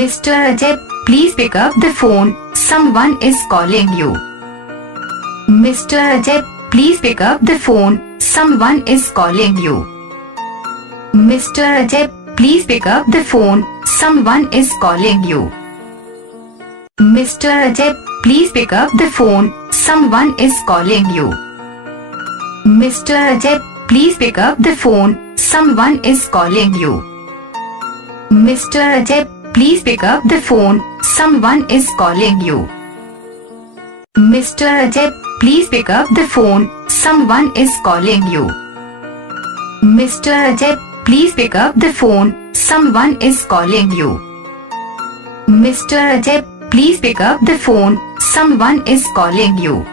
Mr. Ajay, please pick up the phone. Someone is calling you. Mr. Ajay, please pick up the phone. Someone is calling you. Mr. Ajay, please pick up the phone. Someone is calling you. Mr. Ajay, please pick up the phone. Someone is calling you. Mr. Ajay, please pick up the phone. Someone is calling you. Mr. Ajay, please pick up the phone. Someone is calling you. Mr. Ajay, please pick up the phone. Someone is calling you. Mr. Ajay, please pick up the phone. Someone is calling you. Mr. Ajay, please pick up the phone. Someone is calling you.